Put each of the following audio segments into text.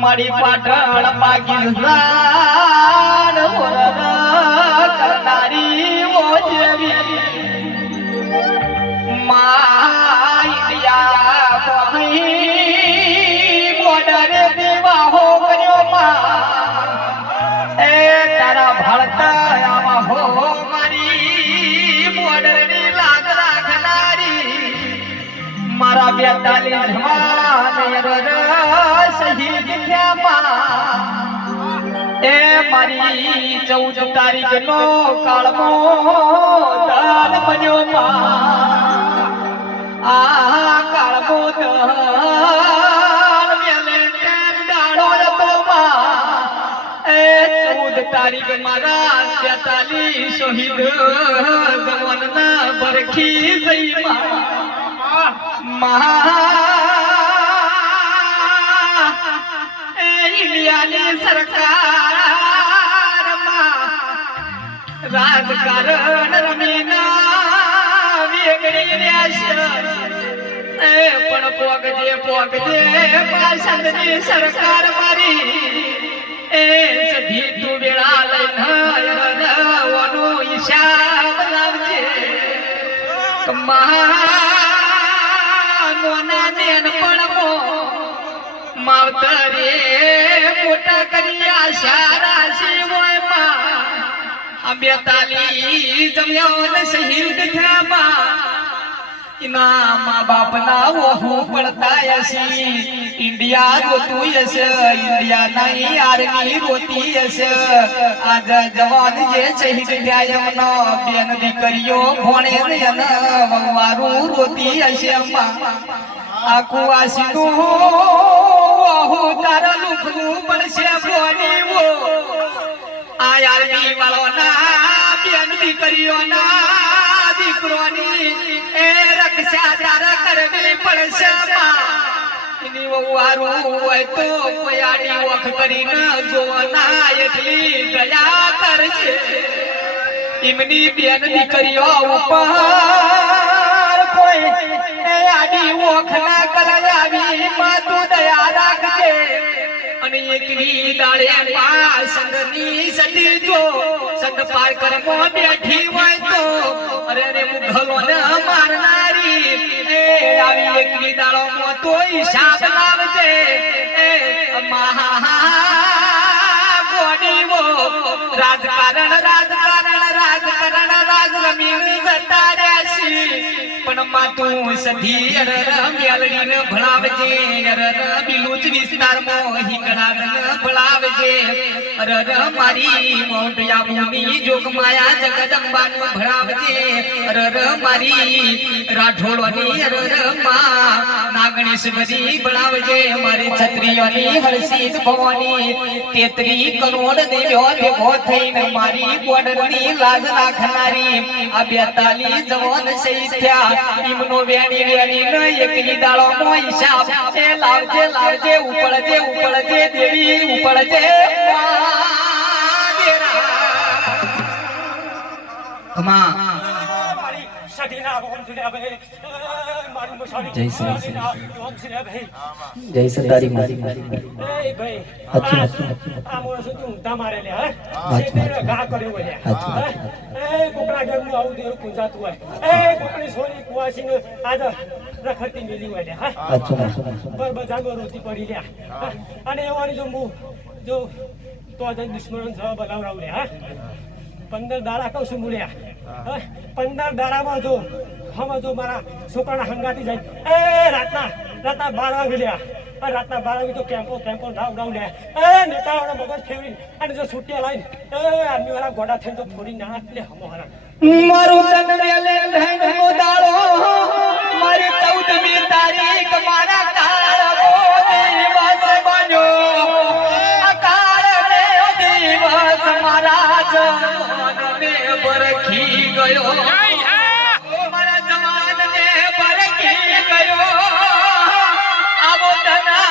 મારી પાટણ પાકિસ્તાન કરનારી ઓજેવી મા ઇન્ડિયા બોર્ડર દેવા હો કર્યો એ તારા ભારત હો મારી બોર્ડર ની લાગ રાખનારી મારા 42 જવાન શહીદ થયા એ મારી 14 તારીખ નો કાળમો દાન બન્યો આ કાળમો દાન વેલેન્ટાઇન દાડો હતો એ 14 તારીખ મારા 43 શહીદ જવાનના બરખી જઈ ઇન્ડિયાની સરકારમાં રાજકારણ રમીના વેગડી રહ્યા છે પણ પોગજે પાછળની સરકાર મારી એ સધી તું વેળા લઈને ઓનો હિસાબ લાવજે નોના નેન પણ માવતરે મોટા કર્યા સારા શિવમાં 42 જમ્યાન શહીદ થયા ઇના મા બાપના ઓહુ પડતા હસી ઇન્ડિયા રોતું હશે ઇન્ડિયા નહીં આર્મી રોતી હશે આજ જવાન જે શહીદ થયા એમનો બેન દીકરીઓ ભણે અને વવારું રોતી હશે આખું આસીનું ઓહુ તારા લુકવું પડશે બોડીઓ આ આર્મી વાળોના બેન દીકરીઓના દીકરોની એ રક્ષા તારા કરવી પડશે એની વવારું હોય તો કોઈ આડી વખ કરીને જોવાના એટલી દયા કરજે એમની બેન દીકરીઓ ઉપર કોઈ આડી વખ ના કરાવી માતું દયા રાખજે અને એકવી દાડે સંગની સતી જો સંત પાર કરમો બેઠી હોય તો અરે રે મુઘલોને મારનારી એ આવી એકવી દાડો મો તો હિસાબ લાવજે એ મહા ગોડીઓ રાજકારણ રમીન જતા રહેશી પણ માતું સધી મેલડીને ભણાવજે બિલુચ વિસ્તારમાં હિંગળાને ભણાવજે મારી મોટ આબુની જોગમાયા જગદંબાને ભણાવજે મારી રાઠોડની માં નાગણેશ્વરી ભણાવજે મારી છત્રીઓની હરસીત ભવાની 33 કરોડ દેવ્યો ભેગો થઈને મારી બોર્ડરની લાજ રાખનારી આ 42 જવાન શહીદ થયા ઈમનો વેણી ન એકલી દાડો નો હિસાબ એ લાવજે ઉપળજે દેવી ઉપળજે કમા જય સરદારી મારી પંદર દાડા કહું છું મૂલ્યા 15 દાડામાં જો મારા છોકરાના હંગાતી જાય એ રાતના 12 વાગે લ્યા રાતના 12 વાગે તો કેમ્પો રાવ લે એ નેતાઓના મગજ ફેરવી અને જો છૂટ્યા લાઈન એ આર્મી વાળા ગોડા થઈને તો ફોડી ના લે હમોહરા મારું તન વેલે ધૈનો દાડો મારી 14મી તારીખ મારા કાળો દિવસ બન્યો આ કાળને દિવસ મારા જવાનને બરખી ગયો મારા જવાનને બરખી ગયો આવો તના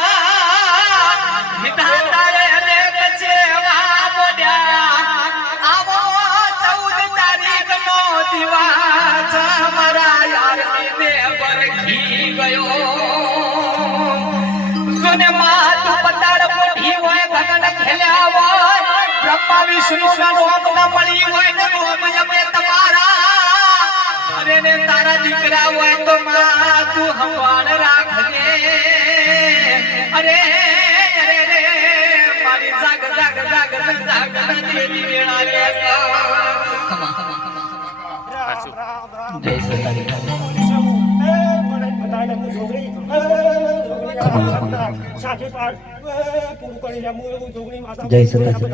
વિધાતા રે કચે વા બોડ્યા વરખી ગયો જોને માં તું પતાળ મોઢી હોય ગગન ખેલ્યા હોય બ્રહ્મા વિષ્ણુ ના રોમ ના મળી હોય ને રોમ અમે તમારા અરે ને તારા દીકરા હોય તો માં તું હવાળ રાખજે અરે અરે રે મારી જાગ જાગ જાગ જાગ દેવી વેળા લે જય સતારી જય સતારી.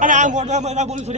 અને આ મોઢા બોલું છું